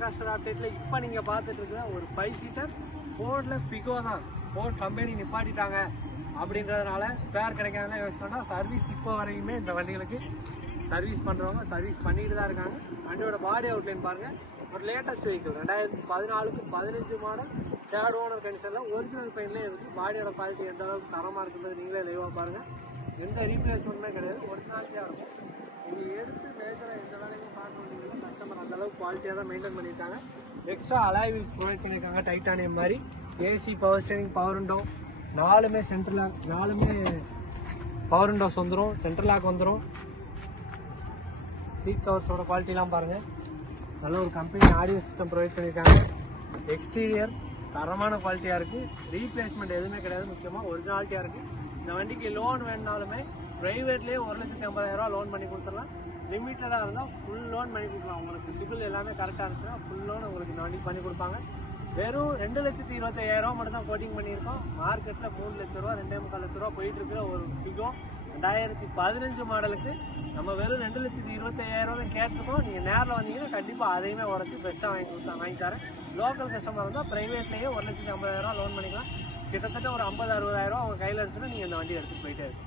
டெலகாஸ்டர் அப்டேட்டில் இப்போ நீங்கள் பார்த்துட்டு இருக்கிற ஒரு 5 சீட்டர் ஃபோர்டில் ஃபிகோ தான். ஃபோர்ட் கம்பெனி நிப்பாட்டிட்டாங்க அப்படின்றதுனால ஸ்பேர் கிடைக்காதுலாம் யோசிச்சு பண்ணால் சர்வீஸ் இப்போ வரையுமே இந்த வண்டிகளுக்கு சர்வீஸ் பண்ணுறவங்க சர்வீஸ் பண்ணிட்டு தான் இருக்காங்க. வண்டியோட பாடி அவுட்லைன் பாருங்கள். ஒரு லேட்டஸ்ட் வெஹிக்கிள் 2014க்கு 15 மாடல் தேர்ட் ஓனர் கண்டிஷனில் ஒரிஜினல் பெயின்லேயே இருக்குது. பாடியோட குவாலிட்டி எந்த அளவுக்கு தரமாக இருக்குன்றது நீங்களே லைவாக பாருங்கள். எந்த ரீப்ளேஸ்மெண்ட்டுமே கிடையாது, ஒரிஜினாலிட்டியாக இருக்கும். நீங்கள் எடுத்து மேஜராக எந்த வேலையும் பார்க்க வேண்டியது கஸ்டமர் அந்தளவுக்கு குவாலிட்டியாக தான் மெயின்டைன் பண்ணியிருக்காங்க. எக்ஸ்ட்ரா அலாய் வீல்ஸ் ப்ரொவைட் பண்ணியிருக்காங்க டைட்டானியம் மாதிரி. AC, power steering, power window நாலுமே சென்ட்ரல் லாக், நாலுமே பவர் விண்டோஸ் வந்துடும், சென்ட்ரல் லாக் வந்துடும். சீட் கவர்ஸோட குவாலிட்டிலாம் பாருங்கள். நல்ல ஒரு கம்பெனி ஆடியோ சிஸ்டம் ப்ரொவைட் பண்ணியிருக்காங்க. எக்ஸ்டீரியர் தரமான குவாலிட்டியாக இருக்குது. ரீப்ளேஸ்மெண்ட் எதுவுமே கிடையாது, முக்கியமாக ஒரிஜினாலிட்டியாக இருக்குது. இந்த வண்டிக்கு லோன் வேணுனாலுமே ப்ரைவேட்லேயே 1,80,000 லோன் பண்ணி கொடுத்துடலாம். லிமிட்டடாக இருந்தால் ஃபுல் லோன் பண்ணி கொடுக்கலாம். உங்களுக்கு சிபில் எல்லாமே கரெக்டாக இருந்துச்சுன்னா ஃபுல் லோன் உங்களுக்கு இந்த வண்டிக்கு பண்ணி கொடுப்பாங்க. வெறும் 2,25,000 மட்டும் தான் கோட்டிங் பண்ணியிருக்கோம். மார்க்கெட்டில் 3 லட்ச ரூபா 2,25 லட்ச ரூபா போயிட்டு இருக்கிற ஒரு ஃபிகோ 2015 மாடலுக்கு நம்ம வெறும் 2,25,000 கேட்டிருக்கோம். நீங்கள் நேரில் வந்தீங்கன்னா கண்டிப்பாக அதையுமே உடச்சி பெஸ்ட்டாக வாங்கி தரேன். லோக்கல் கஸ்டமர் இருந்தால் ப்ரைவேட்லேயே 1,50,000 லோன் பண்ணிக்கலாம். கிட்டத்தட்ட ஒரு 50,000-60,000 அவங்க கையில் இருந்துச்சுன்னா நீங்கள் இந்த வண்டி எடுத்துகிட்டு போயிட்டே இருக்கும்.